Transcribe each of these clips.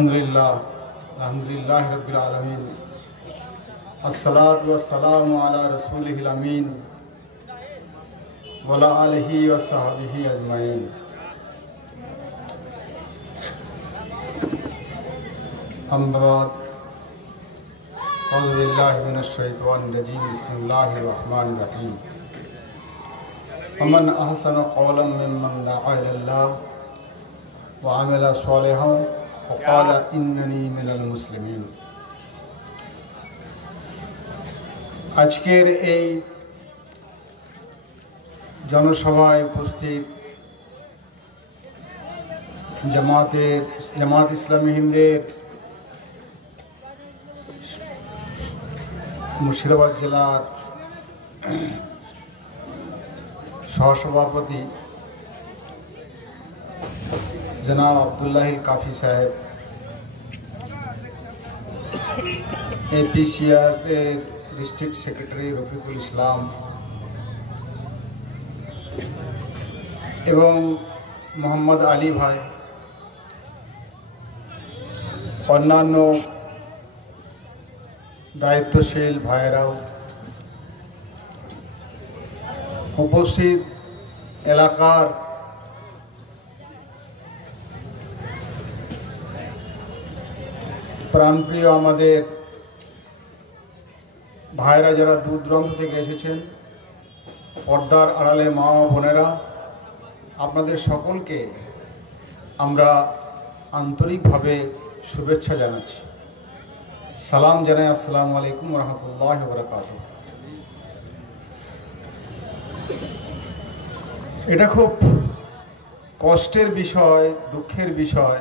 अल्हम्दुलिल्लाह रब्बिल आलमीन अस्सलातु वस्सलामु अला रसूलिहिल अमीन व अला आलिहि व सहबिहि अजमईन। अम्मा बाद औज़ु बिल्लाहि मिनश शैतानिर रजीम बिस्मिल्लाहिर रहमानिर रहीम। अमन अहसनु क़ौलन मिम्मन दअा इलल्लाह व अमिला सालिहान व क़ाला इन्ननी मिनल मुस्लिमीन। आजकेर এই জনসভায় উপস্থিত জামাত ইসলামী হিন্দের মুর্শিদাবাদ জেলার সহসভাপতি जनाब अब्दुल्लाहिल काफ़ी साहेब, APCR डिस्ट्रिक्ट सेक्रेटरी रफिकुल इस्लाम एवं मोहम्मद आली भाई, अन्यान्य दायित्वशील भाईराও उपस्थित एलाकार प्राणप्रिय आमादेर भाईरा जरा दूर दूरान्त থেকে এসেছেন, পর্দার আড়ালে মা ও বোনেরা, আপনাদের সকলকে আমরা আন্তরিকভাবে শুভেচ্ছা জানাচ্ছি। সালাম জানাই, আসসালামু আলাইকুম ওয়া রাহমাতুল্লাহি ওয়া বারাকাতুহু। এটা খুব কষ্টের বিষয়, দুঃখের বিষয়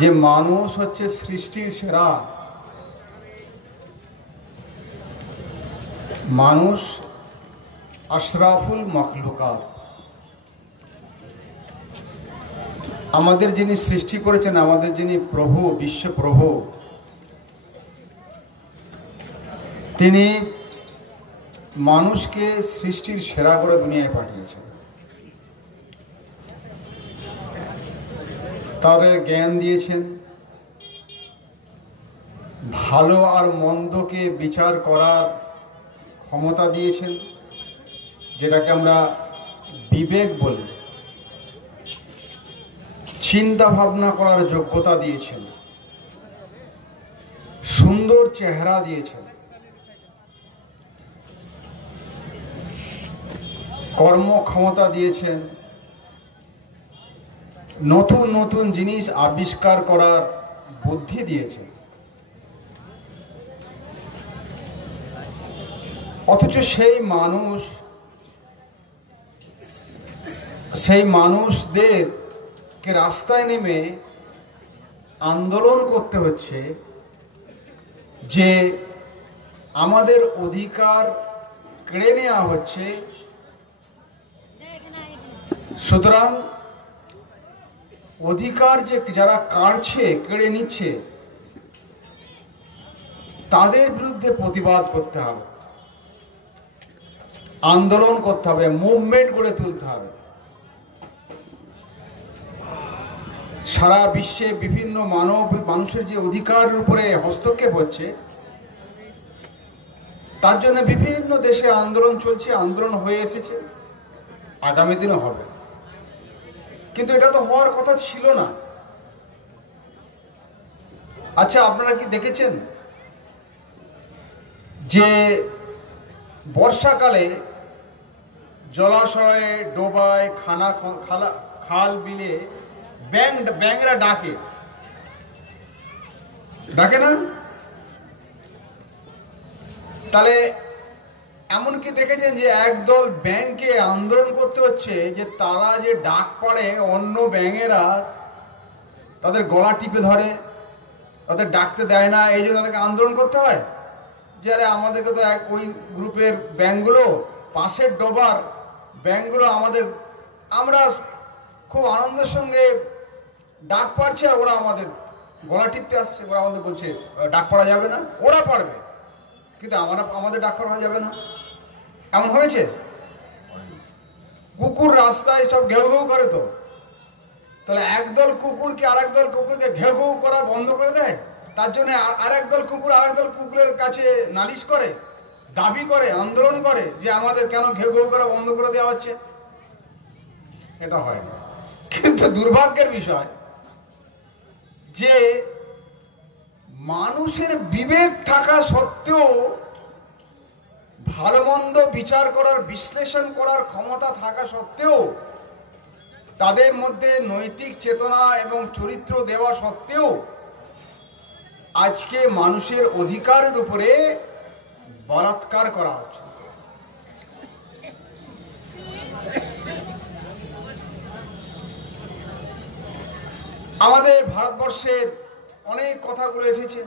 যে মানুষ হচ্ছে সৃষ্টির সেরা, মানুষ আশরাফুল মখলুকাত। আমাদের যিনি সৃষ্টি করেছেন, আমাদের যিনি প্রভু, বিশ্ব প্রভু, তিনি মানুষকে সৃষ্টির সেরা করে দুনিয়ায় পাঠিয়েছেন। তার জ্ঞান দিয়েছেন, ভালো আর মন্দকে বিচার করার ক্ষমতা দিয়েছেন, যেটাকে আমরা বিবেক বলি, চিন্তা ভাবনা করার যোগ্যতা দিয়েছেন, সুন্দর চেহারা দিয়েছেন, কর্মক্ষমতা দিয়েছেন, নতুন নতুন জিনিস আবিষ্কার করার বুদ্ধি দিয়েছেন। অথচ সেই মানুষদেরকে রাস্তায় নেমে আন্দোলন করতে হচ্ছে যে আমাদের অধিকার কেড়ে নেওয়া হচ্ছে, সুতরাং অধিকার যে যারা কাড়ছে, কেড়ে নিচ্ছে, তাদের বিরুদ্ধে প্রতিবাদ করতে হবে, আন্দোলন করতে হবে, মুভমেন্ট গড়ে তুলতে হবে। সারা বিশ্বে বিভিন্ন মানুষের যে অধিকারের উপরে হস্তক্ষেপ হচ্ছে, তার জন্য বিভিন্ন দেশে আন্দোলন চলছে, আন্দোলন হয়ে এসেছে, আগামী দিনও হবে। কিন্তু এটা তো হওয়ার কথা ছিল না। আচ্ছা, আপনারা কি দেখেছেন যে বর্ষাকালে জলাশয়ে, ডোবায়, খাল বিলে ব্যাঙরা ডাকে না? তাহলে এমনকি দেখেছেন যে একদল ব্যাঙকে আন্দোলন করতে হচ্ছে যে তারা যে ডাক পড়ে, অন্য ব্যাঙেরা তাদের গলা টিপে ধরে, তাদের ডাকতে দেয় না, এই জন্য তাদেরকে আন্দোলন করতে হয় যে আরে আমাদেরকে তো ওই গ্রুপের ব্যাঙগুলো, পাশের ডোবার ব্যাঙগুলো আমরা খুব আনন্দের সঙ্গে ডাক পাড়ছে, আর ওরা আমাদের গলা টিপতে আসছে, ওরা আমাদের বলছে ডাক পড়া যাবে না, ওরা পারবে কিন্তু আমাদের ডাক করা যাবে না। এমন হয়েছে? কুকুর রাস্তায় সব ঘেউ ঘেউ করে, তো তাহলে একদল কুকুর কি আরেক দল কুকুরকে ঘেউ ঘেউ করা বন্ধ করে দেয়? তার জন্য আরেক দল কুকুর আরেক দল কুকুরের কাছে নালিশ করে, দাবি করে, আন্দোলন করে যে আমাদের কেন ঘেউ ঘেউ করা বন্ধ করে দেওয়া হচ্ছে? এটা হয় না। কিন্তু দুর্ভাগ্যের বিষয় যে মানুষের বিবেক থাকা সত্ত্বেও, ভালো মন্দ বিচার করার, বিশ্লেষণ করার ক্ষমতা থাকা সত্ত্বেও, তাদের মধ্যে নৈতিক চেতনা এবং চরিত্র দেওয়া সত্ত্বেও আজকে মানুষের অধিকারের উপরে বলাৎকার করা হচ্ছে। আমাদের ভারতবর্ষের অনেক কথাগুলো এসেছে।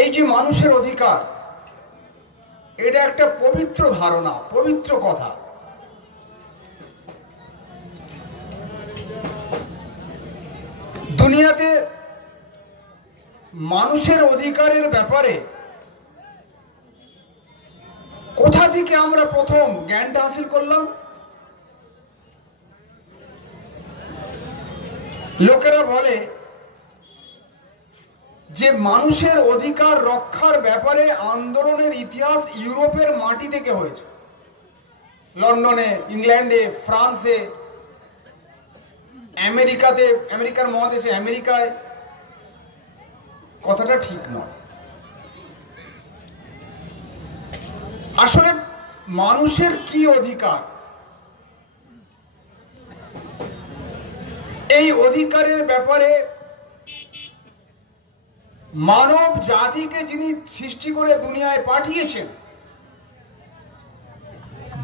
এই যে মানুষের অধিকার, এটা একটা পবিত্র ধারণা, পবিত্র কথা। দুনিয়াতে মানুষের অধিকারের ব্যাপারে কোথা থেকে আমরা প্রথম জ্ঞানটা হাসিল করলাম? লোকেরা বলে যে মানুষের অধিকার রক্ষার ব্যাপারে আন্দোলনের ইতিহাস ইউরোপের মাটি থেকে হয়েছে। লন্ডনে, ইংল্যান্ডে, ফ্রান্সে, আমেরিকাতে, আমেরিকার মহাদেশে, আমেরিকায়। কথাটা ঠিক নয়। আসলে মানুষের কি অধিকার, এই অধিকারের ব্যাপারে মানব জাতিকে যিনি সৃষ্টি করে দুনিয়ায় পাঠিয়েছেন,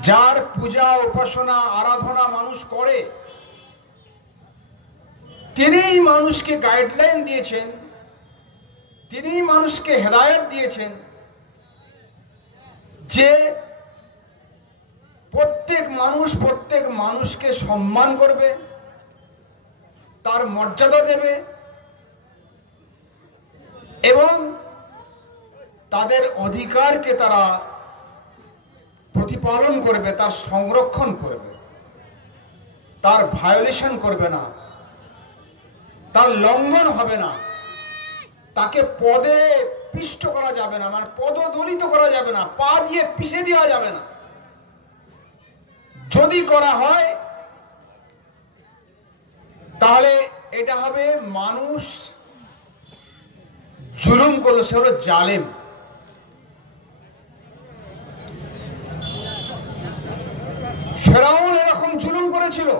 যার পূজা, উপাসনা, আরাধনা মানুষ করে, তিনিই মানুষকে গাইডলাইন দিয়েছেন, তিনিই মানুষকে হেদায়েত দিয়েছেন যে প্রত্যেক মানুষকে সম্মান করবে, তার মর্যাদা দেবে এবং তাদের অধিকারকে তারা প্রতিপালন করবে, তার সংরক্ষণ করবে, তার ভায়োলেশন করবে না, তার লঙ্ঘন হবে না, তাকে পদে পিষ্ট করা যাবে না, মানে পদদলিত করা যাবে না, পা দিয়ে পিষে দেওয়া যাবে না। যদি করা হয় তাহলে এটা হবে মানুষ জুলুম করলো, সে হলো জালেম। ফেরাউন এরকম জুলুম করেছিল।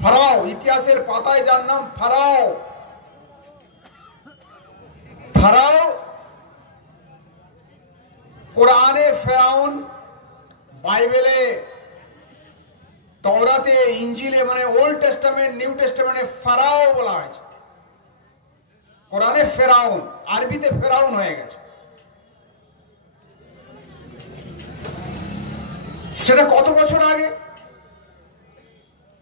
ফারাও, ইতিহাসের পাতায় যার নাম ফারাও, ফারাও কোরআনে ফেরাউন, বাইবেলে, তওরাতে, ইঞ্জিলে, মানে ওল্ড টেস্টামেন্ট, নিউ টেস্টামেন্টে ফারাও বলা হয়েছে। কোরআনে ফেরাউন, আরবিতে ফেরাউন হয়ে গেছে। সেটা কত বছর আগে?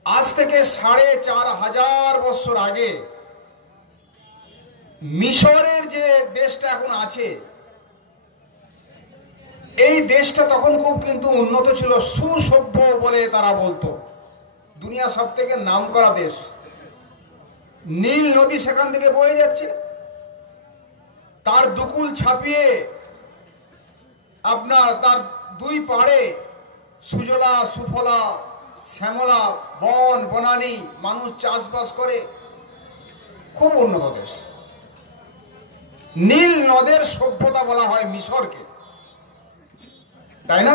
আজ থেকে ৪,৫০০ বছর আগে মিশরের যে দেশটা এখন আছে, এই দেশটা তখন খুব কিন্তু উন্নত ছিল, সুসভ্য বলে তারা বলতো। দুনিয়া সব থেকে নামকরা দেশ। নীল নদী সেখান থেকে বয়ে যাচ্ছে, তার দুকুল ছাপিয়ে আপনার তার দুই পাড়ে সুজলা সুফলা শ্যামলা বন বনানী, মানুষ চাষবাস করে, খুব উন্নত দেশ। নীল নদের সভ্যতা বলা হয় মিশরকে, তাই না?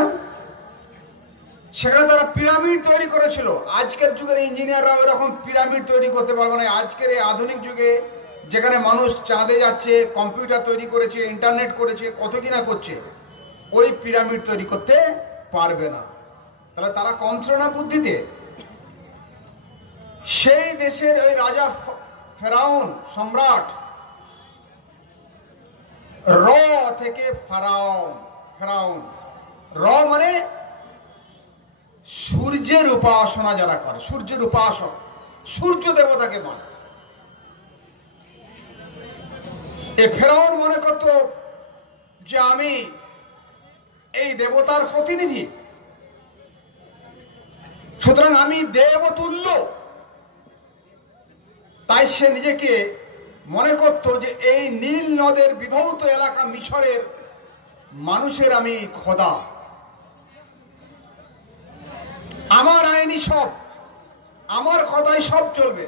সেখানে তারা পিরামিড তৈরি করেছিল। আজকের যুগের ইঞ্জিনিয়াররা ওইরকম পিরামিড তৈরি করতে পারবে না। আজকের এই আধুনিক যুগে যেখানে মানুষ চাঁদে যাচ্ছে, কম্পিউটার তৈরি করেছে, ইন্টারনেট করেছে, কত কিনা করছে, ওই পিরামিড তৈরি করতে পারবে না। তাহলে তারা কম ছিল না বুদ্ধিতে? সেই দেশের ওই রাজা ফেরাউন, সম্রাট, র থেকে ফেরাউন, র মানে সূর্যের উপাসনা যারা করে, সূর্যের উপাসক, সূর্য দেবতাকে মানে। এ ফেরাউন মনে করত যে আমি এই দেবতার প্রতিনিধি, সুতরাং আমি দেবতুল্য। তাই সে নিজেকে মনে করত যে এই নীল নদের বিধৌত এলাকা মিশরের মানুষের আমি খোদা, আমার আইনি সব, আমার কথাই সব চলবে।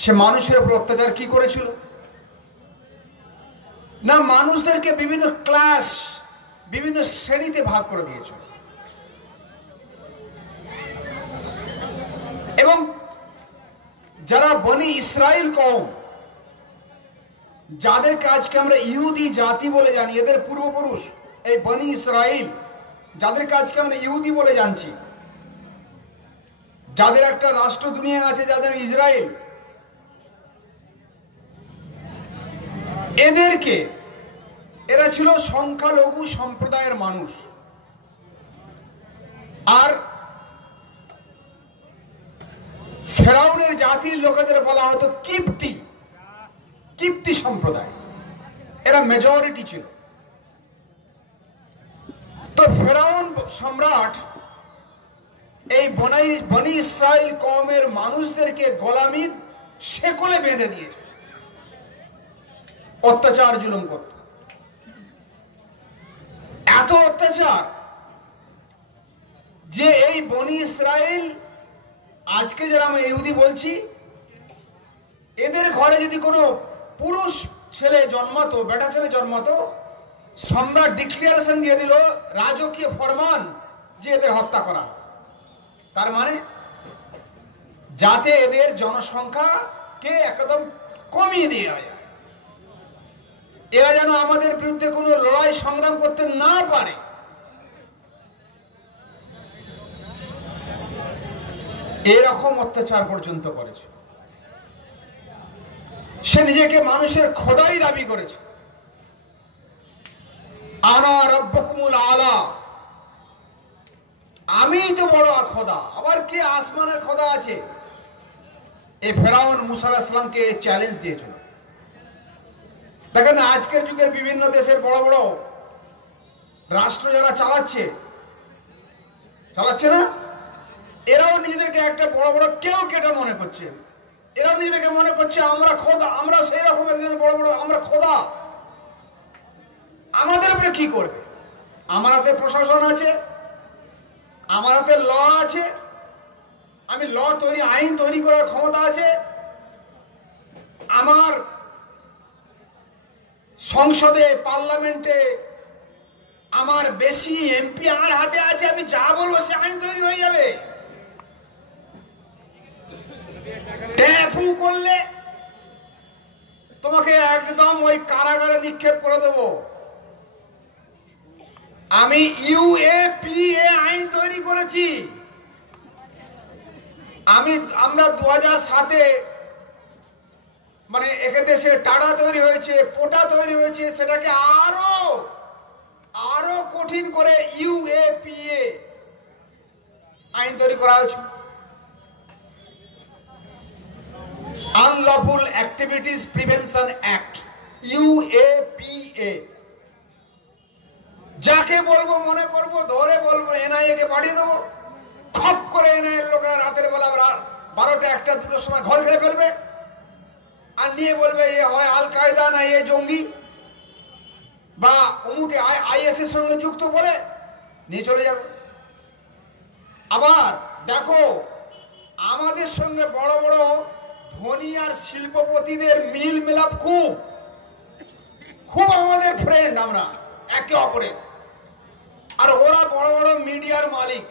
সে মানুষের উপর অত্যাচার কি করেছিল না, মানুষদেরকে বিভিন্ন ক্লাস, বিভিন্ন শ্রেণীতে ভাগ করে দিয়েছিল। এবং যারা বনি ইসরাইল কওম, যাদেরকে আজকে আমরা ইহুদি জাতি বলে জানি, এদের পূর্বপুরুষ এই বনি ইসরাইল, যাদেরকে আজকে আমরা ইহুদি বলে জানছি, যাদের একটা রাষ্ট্র দুনিয়া আছে, যাদের ইসরায়েল, এদেরকে, এরা ছিল সংখ্যালঘু সম্প্রদায়ের মানুষ। আর ফেরাউনের জাতির লোকেদের বলা হতো কিপ্তি, কিপ্তি সম্প্রদায়, এরা মেজরিটি ছিল। তো ফেরাউন সম্রাট এই বনি ইসরাইল কওমের মানুষদেরকে গোলামির শেকলে বেঁধে দিয়েছে, অত্যাচার জুলুম করত। এত অত্যাচার যে এই বনি ইসরাইল, আজকে যারা আমি ইহুদি বলছি, এদের ঘরে যদি কোনো পুরুষ ছেলে জন্মাতো, বেটা ছেলে জন্মাতো, সম্রাট ডিক্লারেশন দিয়ে দিল, রাজকীয় ফরমান, যে এদের হত্যা করা। তার মানে যাতে এদের জনসংখ্যাকে একদম কমিয়ে দেওয়া যায়, এরা যেন আমাদের বিরুদ্ধে কোনো লড়াই সংগ্রাম করতে না পারে। এরকম অত্যাচার পর্যন্ত করেছে। সে নিজেকে মানুষের খোদাই দাবি করেছে। আনা রব্বুকুমুল আলা, আমিই তো বড় খোদা, আবার কে আসমানের খোদা আছে? এই ফেরাউন মুসা আলাইহিস সালামকে চ্যালেঞ্জ দিয়েছিল। দেখেন আজকের যুগের বিভিন্ন দেশের বড় বড় রাষ্ট্র যারা চালাচ্ছে না, এরাও নিজেদেরকে একটা বড় বড় কেউ কেটে মনে করছে। এরাও নিজেদেরকে মনে করছে আমরা খোদা, আমরা সেই রকম একজন বড় বড়, আমরা খোদা। আমাদের উপরে কি করবে? আমার হাতে প্রশাসন আছে, আমার হাতে ল আছে, আমি আইন তৈরি করার ক্ষমতা আছে, আমার সংসদে, পার্লামেন্টে আমার বেশি এমপি আমার হাতে আছে, আমি যা বলবো সে আইন তৈরি হয়ে যাবে। ট্যাপু করলে তোমাকে একদম ওই কারাগারে নিক্ষেপ করে দেব। আমি ইউএপিএ আইন তৈরি করেছি। আমরা 2007-এ মানে একে দেশে টাড়া তৈরি হয়েছে, পোটা তৈরি হয়েছে, সেটাকে আরো কঠিন করে ইউএপিএ আইন তৈরি করা হয়েছে। Unlawful activities prevention act, UAPA. যাকে বলবো মনে করবো, ধরে বলবো, এনআইএ কে পাঠিয়ে দেবো। খপ করে এনআইএ লোকেরা রাতের বেলা 12টা 1টা 2টোর সময় ঘর ঘিরে ফেলবে, আর নিয়ে বলবে এ হয় আল কায়দা, না এ জঙ্গি, বা অমুকে আইএস এর সঙ্গে যুক্ত বলে নিয়ে চলে যাবে। আবার দেখো আমাদের সঙ্গে বড় বড় ধনী আর শিল্পপতিদের মিল মেলাপ খুব আমাদের ফ্রেন্ড, আমরা একে অপরের। আর ওরা বড় বড় মিডিয়ার মালিক।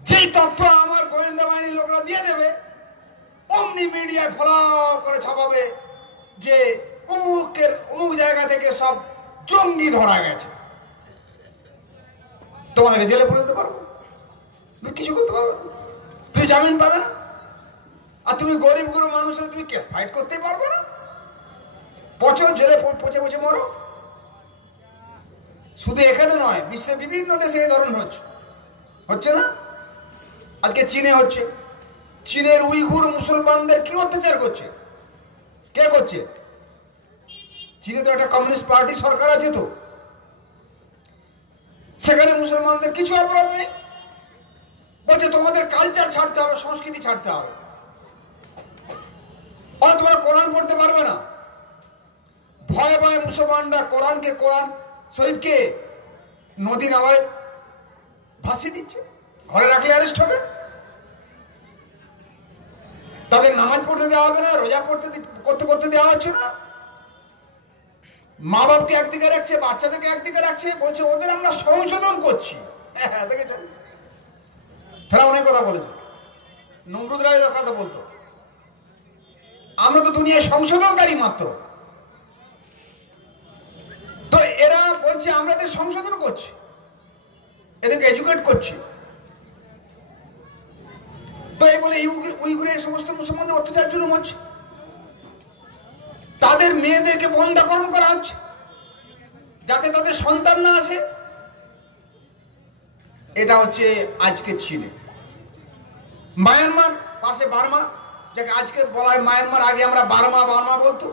যেই তথ্য আমার গোয়েন্দা বাহিনীর লোকরা দিয়ে দেবে, অমনি মিডিয়ায় ফলাও করে ছাপাবে যে অমুক জায়গা থেকে সব জঙ্গি ধরা গেছে। তোমাকে জেলে পুরে দিতে পারবো, তুমি কিছু করতে পারবে না, তুই জামিন পাবে না। আর তুমি গরিব গরিব মানুষের তুমি কেস ফাইট করতে পারবে না, পচো জেলে পচে মরো। শুধু এখানে নয়, বিশ্বের বিভিন্ন দেশে এই ধরনের হচ্ছে না। আজকে চীনে হচ্ছে। চীনের উইঘুর মুসলমানদের কি অত্যাচার করছে? কে করছে? চীনে তো একটা কমিউনিস্ট পার্টি সরকার আছে। তো সেখানে মুসলমানদের কিছু অপরাধ নেই, বলছে তোমাদের কালচার ছাড়তে হবে, সংস্কৃতি ছাড়তে হবে, আর তোমরা কোরআন পড়তে পারবে না। ভয়ে ভয়ে মুসলমানরা কোরআন শরীফকে নদী নালায় ভাসিয়ে দিচ্ছে, ঘরে রাখলে অ্যারেস্ট হবে, তাদের নামাজ পড়তে দেওয়া হবে না, রোজা করতে দেওয়া হচ্ছে না, মা বাপকে একদিকে রাখছে, বাচ্চাদেরকে একদিকে রাখছে, বলছে ওদের আমরা সংশোধন করছি। হ্যাঁ দেখেছেন, ফেরাউনের কথা বলেছে, নমরুদ রায়ের কথা বলতো, আমরা তো দুনিয়ায় সংশোধনকারী মাত্র। তো এরা বলছে আমরা এদের সংশোধন করছি, এদেরকে এডুকেট করছি। তো এই বলে উইঘুরে সমস্ত মুসলমানদের অত্যাচার জুলুম হচ্ছে, তাদের মেয়েদেরকে বন্ধাকরণ করা হচ্ছে যাতে তাদের সন্তান না আসে। এটা হচ্ছে আজকে চীনে। মায়ানমার পাশে বার্মা, যাকে আজকে বলা হয় মায়ানমার, আগে আমরা বার্মা বলতো,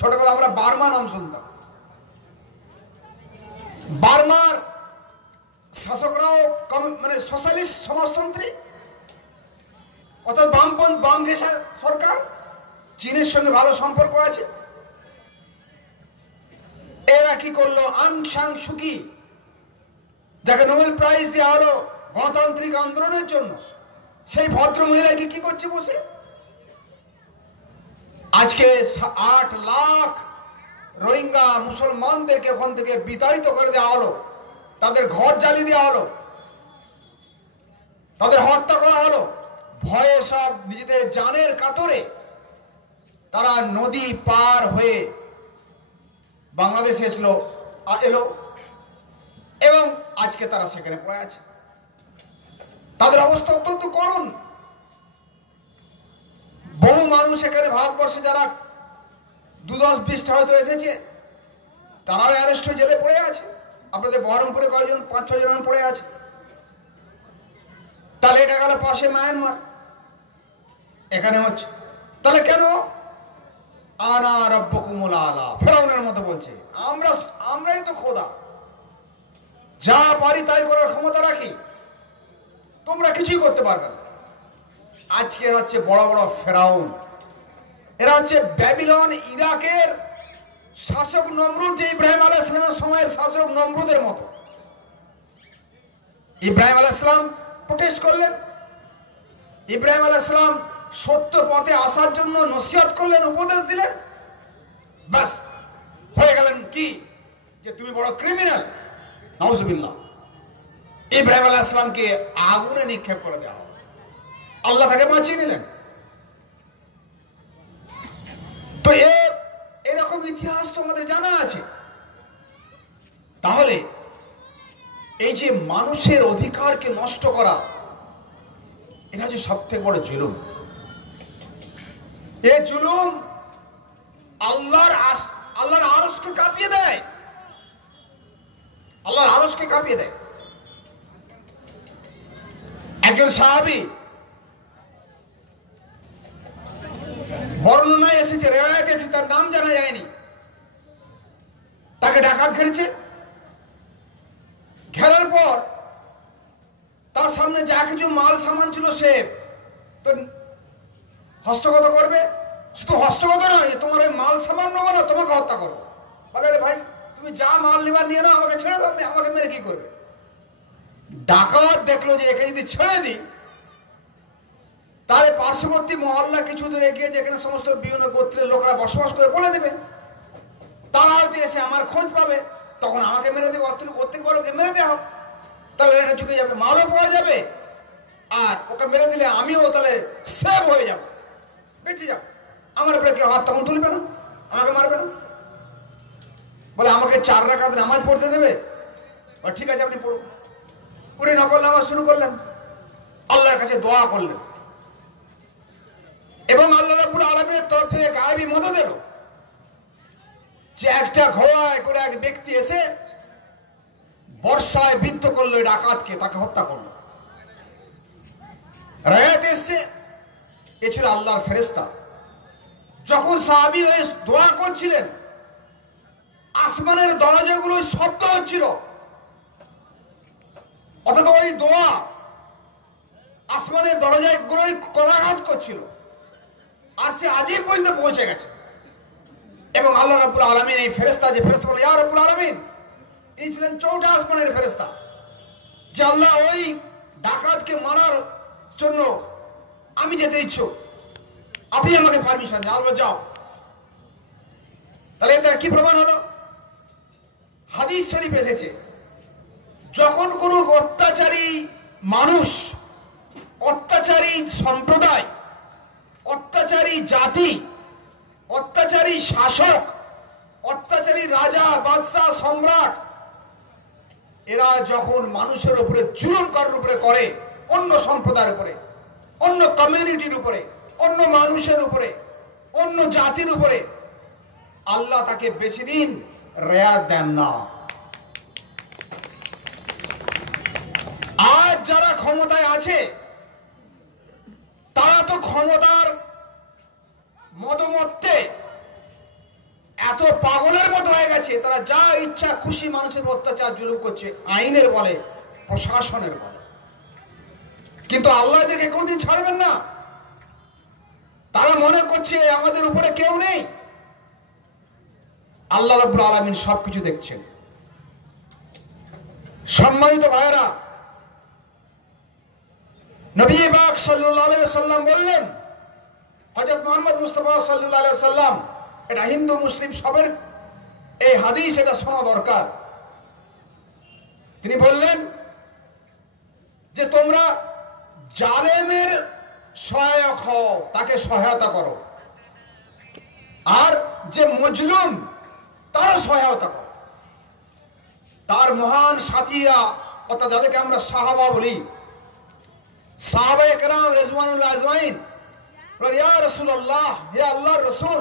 ছোটবেলা আমরা বার্মা নাম শুনতাম। বার্মার শাসকরাও মানে সোশ্যালিস্ট সমাজতন্ত্রী, অর্থাৎ বাম ঘেঁষা সরকার, চীনের সঙ্গে ভালো সম্পর্ক আছে। এরা কি করলো, আং সাং সুকি, যাকে নোবেল প্রাইজ দেওয়া হলো গণতান্ত্রিক আন্দোলনের জন্য, সেই ভদ্র মহিলাকে কি করছে বসে, আজকে 8 লাখ রোহিঙ্গা মুসলমানদেরকে ওখান থেকে বিতাড়িত করে দেওয়া হলো, তাদের ঘর জ্বালিয়ে দেওয়া হলো, তাদের হত্যা করা হলো। ভয়ে সব নিজেদের জানের কাতরে তারা নদী পার হয়ে বাংলাদেশে এলো এবং আজকে তারা সেখানে পড়ে আছে। তাদের অবস্থা অত্যন্ত করুণ। বহু মানুষ এখানে ভারতবর্ষে যারা 2-10-20টা হয়তো এসেছে, তারাও অ্যারেস্ট হয়ে জেলে পড়ে আছে। আপনাদের বহরমপুরে কয়েকজন 5-6 জন পড়ে আছে। তাহলে এটা গেল পাশে মায়ানমার, এখানে হচ্ছে। তাহলে কেন আনা রব্বুকুমুল আলা, ফেরাউনের মতো বলছে আমরাই তো খোদা, যা পারি তাই করার ক্ষমতা রাখি, তোমরা কিছুই করতে পারবে না। আজকে হচ্ছে বড় বড় ফেরাউন, এরা হচ্ছে ব্যাবিলন ইরাকের শাসক নমরুদ, যে ইব্রাহিম আলাইহিস সালামের সময়ের শাসক নমরুদের মতো। ইব্রাহিম আলাইহিস সালাম প্রোটেস্ট করলেন, ইব্রাহিম আলাইহিস সালাম সত্য পথে আসার জন্য নসিহত করলেন, উপদেশ দিলেন, বাস হয়ে গেলেন কি যে তুমি বড় ক্রিমিনাল, নাউজুবিল্লাহ। ইব্রাহিম আলাইহিস সালামকে আগুনে নিক্ষেপ করে দেওয়া, আল্লাহ তাকে বাঁচিয়ে নিলেন। তো এরকম ইতিহাস তো আমাদের জানা আছে। তাহলে এই যে মানুষের অধিকারকে নষ্ট করা, এটা হচ্ছে সব থেকে বড় জুলুম। এই জুলুম আল্লাহর আরশকে কাঁপিয়ে দেয়, আল্লাহর আরশকে কাঁপিয়ে দেয়। একজন সাহাবী, বর্ণনায় এসেছে, রেওয়ায়াতে এসেছে, তার নাম জানা যায়নি, তাকে ডাকাত ঘেরেছে। ঘেরার পর তার সামনে যা কিছু মাল সামান ছিল সে তো হস্তগত করবে। শুধু হস্তগত নয়, তোমার ওই মাল সামান নেবো না, তোমাকে হত্যা করবো। বলে ভাই তুমি যা মাল নেবার নিয়ে নাও, আমাকে ছেড়ে দাও, আমাকে মেরে কি করবে। ডাকাত দেখলো যে একে যদি ছেড়ে দিই, তাহলে পার্শ্ববর্তী মহল্লা কিছু দূর এগিয়ে যেখানে সমস্ত বিভিন্ন গোত্রের লোকেরা বসবাস করে বলে দেবে, তারা হয়তো এসে আমার খোঁজ পাবে, তখন আমাকে মেরে দেবে, ওর থেকে বড় ওকে মেরে দেওয়া হোক, তাহলে এটা চুকে যাবে, মালও পাওয়া যাবে, আর ওকে মেরে দিলে আমিও তাহলে সেভ হয়ে যাব, বেঁচে যাব, আমার উপরে কেউ হাত তখন তুলবে না, আমাকে মারবে না। বলে আমাকে 4 রাকাত নামাজ পড়তে দেবে, ঠিক আছে আপনি পড়ুন। উনি নফল নামাজ শুরু করলেন, আল্লাহর কাছে দোয়া করলেন, এবং আল্লাহ রাব্বুল আলামিনের তরফ থেকে গায়েবী মদদ এলো যে একটা ঘোড়ায় করে এক ব্যক্তি এসে বর্ষায় বিদ্ধ করলো এই ডাকাতকে, তাকে হত্যা করলো। রায়াত এসছে, এ ছিল আল্লাহর ফেরেশতা। যখন সাহাবী হয়ে দোয়া করছিলেন, আসমানের দরজাগুলো শব্দ হচ্ছিল, অর্থাৎ ওই দোয়া আসমানের দরজায় গুলোই করাঘাত করছিল, আর সে আজই পর্যন্ত পৌঁছে গেছে। এবং আল্লাহ রাব্বুল আলামিন এই ফেরেশতা, যে ফেরেশতা বলে ইয়া রাব্বুল আলামিন, ইনি ছিলেন চৌঠা আসমানের ফেরেশতা, যে আল্লাহ ওই ডাকাতকে মারার জন্য আমি যেতে ইচ্ছুক, আপনি আমাকে পারমিশন দিন, আল্লাহ যাও। তাহলে এটা কি প্রমাণ হলো? হাদিস শরীফ এসেছে, যখন কোন অত্যাচারী মানুষ, অত্যাচারী সম্প্রদায়, অত্যাচারী জাতি, অত্যাচারী শাসক, অত্যাচারী রাজা, বাদশাহ, সম্রাট, এরা যখন মানুষের উপরে জুলুম করার উপরে করে, অন্য সম্প্রদায়ের উপরে, অন্য কমিউনিটির উপরে, অন্য মানুষের উপরে, অন্য জাতির উপরে, আল্লাহ তাকে বেশি দিন রেয়াত দেন না। আজ যারা ক্ষমতায় আছে তারা তো ক্ষমতার মদমত্তে এত পাগলের মতো হয়ে গেছে, তারা যা ইচ্ছা খুশি মানুষের অত্যাচার জুলুম করছে, আইনের বলে, প্রশাসনের বলে। কিন্তু আল্লাহ এদেরকে কোনদিন ছাড়বেন না। তারা মনে করছে আমাদের উপরে কেউ নেই। আল্লাহ রাব্বুল আলামিন সবকিছু দেখছেন। সম্মানিত ভাইরা, নবী পাক সাল্লাল্লাহু আলাইহি ওয়াসাল্লাম বললেন, হযরত মুহাম্মদ মুস্তাফা সাল্লাল্লাহু আলাইহি ওয়াসাল্লাম, এটা হিন্দু মুসলিম সবের এই হাদিস, এটা শোনা দরকার। তিনি বললেন যে তোমরা জালেমের সহায়ক হও, তাকে সহায়তা করো, আর যে মজলুম তার সহায়তা করো। তার মহান সাথীরা, অর্থাৎ যাদেরকে আমরা সাহাবা বলি, সাহাবায়ে কেরাম রিজওয়ানুল্লাহ আজমাইন, ইয়া রাসূলুল্লাহ, হে আল্লাহর রাসূল,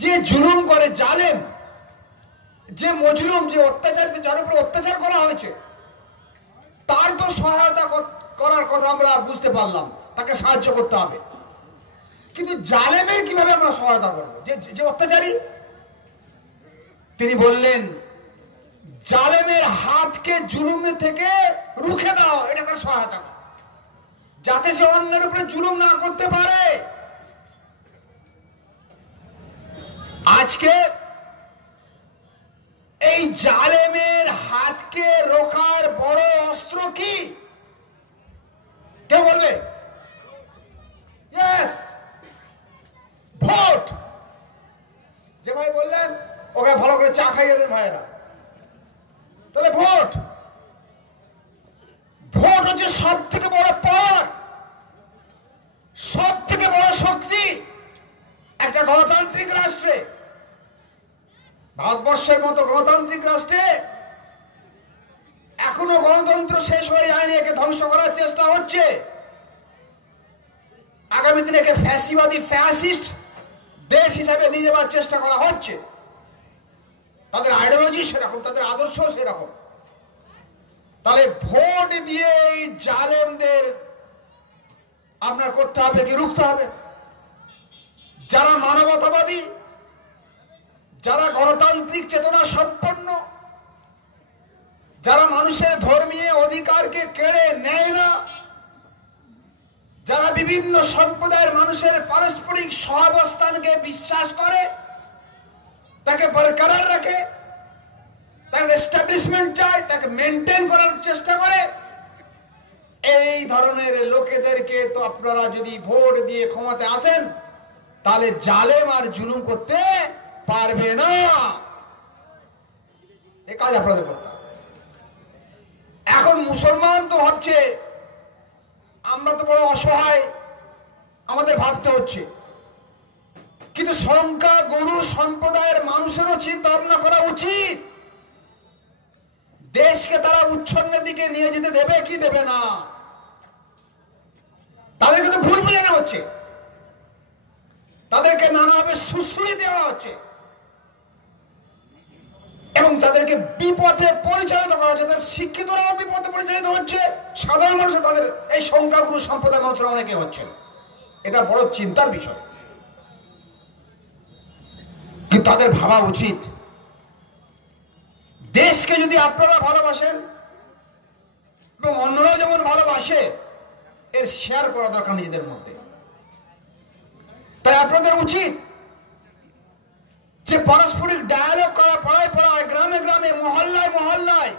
যে জুলুম করে, জালেম, যে মজলুম, যে অত্যাচারিত, যার উপর অত্যাচার করা হয়েছে, তার তো সহায়তা করার কথা আমরা বুঝতে পারলাম, তাকে সাহায্য করতে হবে। কিন্তু জালেমের কিভাবে আমরা সহায়তা করবো, যে অত্যাচারী? তিনি বললেন, জালেমের হাতকে জুলুমের থেকে রুখে দাও, এটা তার সহায়তা করো, যাতে সে অন্যের উপরে জুলুম না করতে পারে। আজকে এই জালেমের হাতকে রোখার বড় অস্ত্র কি? কেউ বলবে? Yes, vote. যে ভাই বললেন ওকে ভালো করে চা খাইয়ে দেন ভাইয়েরা, তাহলে ভোট। ভোট হচ্ছে সব থেকে বড় পাওয়ার, সব থেকে বড় শক্তি একটা গণতান্ত্রিক রাষ্ট্রে। ভারতবর্ষের মতো গণতান্ত্রিক রাষ্ট্রে এখনো গণতন্ত্র শেষ হয়ে যায়নি, একে ধ্বংস করার চেষ্টা হচ্ছে। আগামী দিনে একে ফ্যাসিবাদী, ফ্যাসিস্ট দেশ হিসাবে নিয়ে যাওয়ার চেষ্টা করা হচ্ছে। তাদের আইডিওলজি সেরকম, তাদের আদর্শ সেরকম। তাহলে ভোট দিয়ে এই জালেমদের আপনার করতে হবে কি, রুখতে হবে। যারা মানবতাবাদী, যারা গণতান্ত্রিক চেতনা সম্পন্ন, যারা মানুষের ধর্মীয় অধিকারকে কেড়ে নেয় না, যারা বিভিন্ন সম্প্রদায়ের মানুষের পারস্পরিক সহাবস্থানকে বিশ্বাস করে, তাকে বরকরার রাখে, তাকে এস্টাবলিশমেন্ট চায়, তাকে মেনটেন করার চেষ্টা করে, এই ধরনের লোকেদেরকে তো আপনারা যদি ভোট দিয়ে ক্ষমতায় আসেন, তাহলে জালেম আর জুলুম করতে পারবে না। এ কাজ আপনাদের করতে হবে। এখন মুসলমান তো ভাবছে আমরা তো বড় অসহায়, আমাদের ভাবতে হচ্ছে। কিন্তু সংখ্যা গুরু সম্প্রদায়ের মানুষেরও চিন্তা ভাবনা করা উচিত, দেশকে তারা উচ্ছন্নের দিকে নিয়ে যেতে দেবে কি দেবে না। তাদেরকে তো ভুল বোঝানো হচ্ছে, তাদেরকে নানাভাবে সুশ্রী দেওয়া হচ্ছে এবং তাদেরকে বিপথে পরিচালিত করা হচ্ছে। তাদের শিক্ষিতরাও বিপথে পরিচালিত হচ্ছে, সাধারণ মানুষ তাদের এই সংখ্যাগুরু সম্প্রদায়ের মানুষরা অনেকে হচ্ছেন। এটা বড় চিন্তার বিষয়। কিন্তু তাদের ভাবা উচিত, দেশকে যদি আপনারা ভালোবাসেন, এবং অন্যরাও যেমন ভালোবাসে, এর শেয়ার করা দরকার নিজেদের মধ্যে। তাই আপনাদের উচিত যে পারস্পরিক ডায়ালগ করা, পাড়ায় পাড়ায়, গ্রামে গ্রামে, মহল্লায় মহল্লায়,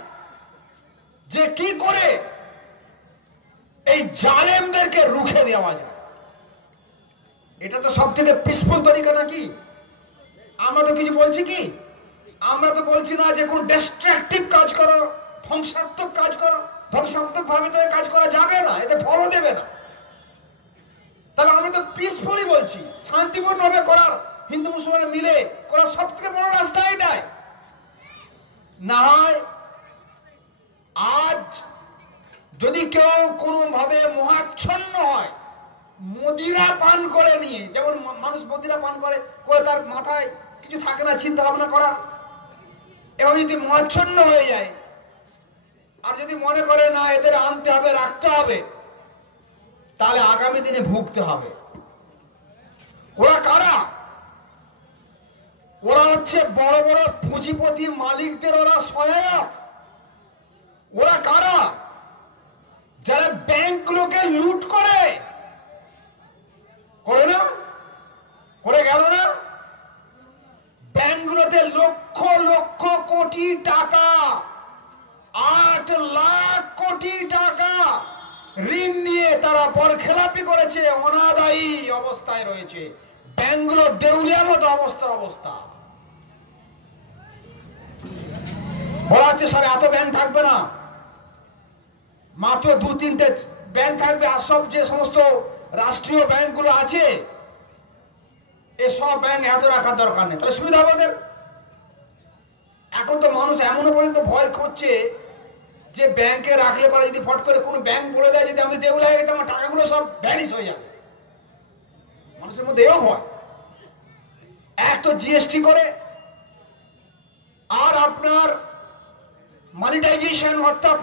যে কি করে এই জালেমদেরকে রুখে দেওয়া যায়। এটা তো সব থেকে পিসফুল তরিকা নাকি? আমরা তো কিছু বলছি কি? আমরা তো বলছি না যে কোন ডিস্ট্রাকটিভ কাজ করো, ধ্বংসাত্মক কাজ করো। ধ্বংসাত্মক ভাবে তো কাজ করা যাবে না, এতে ফলও দেবে না। তাহলে আমি তো পিসফুলি বলছি, শান্তিপূর্ণ ভাবে করার, হিন্দু মুসলমান মিলে করার সব থেকে বড় রাস্তা এটাই। না হয় আজ যদি কেউ কোনো ভাবে মোহাচ্ছন্ন হয়, মদিরা পান করে নিয়ে, যেমন মানুষ মদিরা পান করে করে তার মাথায় কিছু থাকে না চিন্তা ভাবনা করার, এবং যদি মোহাচ্ছন্ন হয়ে যায় আর যদি মনে করে না এদের আনতে হবে, রাখতে হবে, তাহলে আগামী দিনে ভুগতে হবে। ওরা কারা? ওরা হচ্ছে বড় বড় পুঁজিপতি মালিকদের ওরা সহায়ক। ওরা কারা? যারা ব্যাংকগুলোকে লুট করে না, করে গেল না? ব্যাংকগুলোতে লক্ষ লক্ষ কোটি টাকা, 8 লাখ কোটি টাকা ঋণ নিয়ে তারা বরখেলাপি করেছে, অনাদায়ী অবস্থায় রয়েছে। ব্যাংকগুলো দেউলিয়ার মতো অবস্থা। বলা হচ্ছে স্যার এত ব্যাংক থাকবে না, মাত্র 2-3টে ব্যাংক থাকবে, আর সব যে সমস্ত রাষ্ট্রীয় ব্যাংকগুলো আছে এসব ব্যাংক এত রাখার দরকার নেই। তাহলে সুবিধা হবে ওদের। এখন তো মানুষ এমনও পর্যন্ত ভয় করছে যে ব্যাংকে রাখলে পরে যদি ফট করে কোনো ব্যাংক বলে দেয় যদি আমি দেউলিয়া হয়ে গেছি, আমার টাকাগুলো সব ভ্যানিশ হয়ে যাবে। মানুষের মধ্যে এও ভয়। এক তো জিএসটি করে, আর আপনার মনিটাইজেশন অর্থাৎ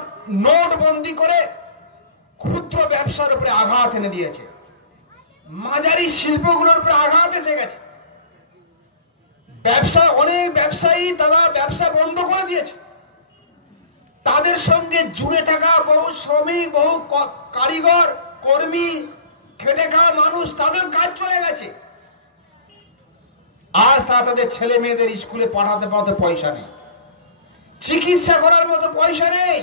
নোটবন্দি করে ক্ষুদ্র ব্যবসার উপরে আঘাত এনে দিয়েছে, মাঝারি শিল্পগুলোর উপরে আঘাত এসে গেছে। ব্যবসা, অনেক ব্যবসায়ী তারা ব্যবসা বন্ধ করে দিয়েছে। তাদের সঙ্গে জুড়ে থাকা বহু শ্রমিক, বহু কারিগর, কর্মী, খেটে খাওয়া মানুষ, তাদের কাজ চলে গেছে। আজ তারা তাদের ছেলে মেয়েদের স্কুলে পাঠাতে পয়সা নেই, চিকিৎসা করার মতো পয়সা নেই,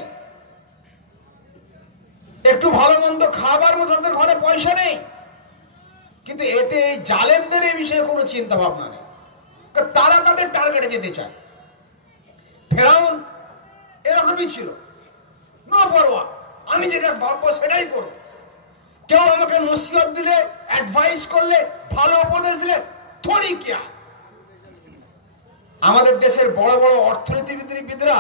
একটু ভালো মন্দ খাবার মতো তাদের ঘরে পয়সা নেই। কিন্তু এতে এই জালেমদের এই বিষয়ে কোনো চিন্তা ভাবনা নেই। তারা তাদের টার্গেটে যেতে চায়। ফেরাউন এরকমই ছিল, নো পরোয়া, আমি যেটা ভাববো সেটাই করব। কেউ আমাকে নসিহত দিলে, অ্যাডভাইস করলে, ভালো উপদেশ দিলে থোড়ি কিয়া। আমাদের দেশের বড় বড় অর্থনীতিবিদরা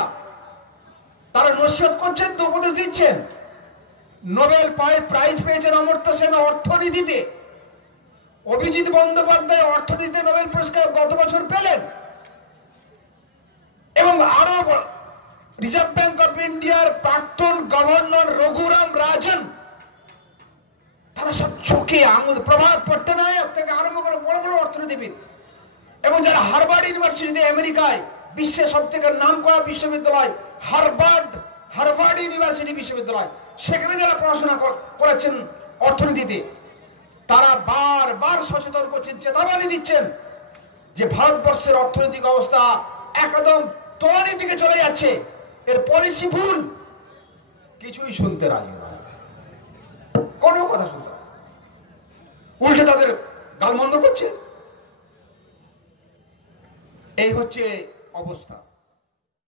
তারা নসিহত করছেন তো, উপদেশ দিচ্ছেন। নোবেল প্রাইজ পেয়েছেন অমর্ত্য সেন অর্থনীতিতে। অভিজিৎ বন্দ্যোপাধ্যায় অর্থনীতিতে নোবেল পুরস্কার গত বছর পেলেন। এবং আরো রিজার্ভ ব্যাংক অফ ইন্ডিয়ার প্রাক্তন গভর্নর রঘুরাম রাজন, তারা সব চোখে আঙুল, প্রভাত পট্টনায়ক থেকে আরম্ভ করে বড় বড় অর্থনীতিবিদ, এবং যারা হার্ভার্ড ইউনিভার্সিটিতে, আমেরিকায় বিশ্বের সব থেকে নাম করা বিশ্ববিদ্যালয় হার্ভার্ড ইউনিভার্সিটি বিশ্ববিদ্যালয়, সেখানে যারা পড়াশোনা করেছেন অর্থনীতিতে, তারা বারবার সচেতন করছেন, চেতাবানি দিচ্ছেন যে ভারতবর্ষের অর্থনৈতিক অবস্থা একদম তলানির দিকে চলে যাচ্ছে, এর পলিসি ভুল। কিছুই শুনতে রাজি নয়, কোনো কথা শুনতে, উল্টে তাদের গালমন্দ করছে। এই হচ্ছে অবস্থা।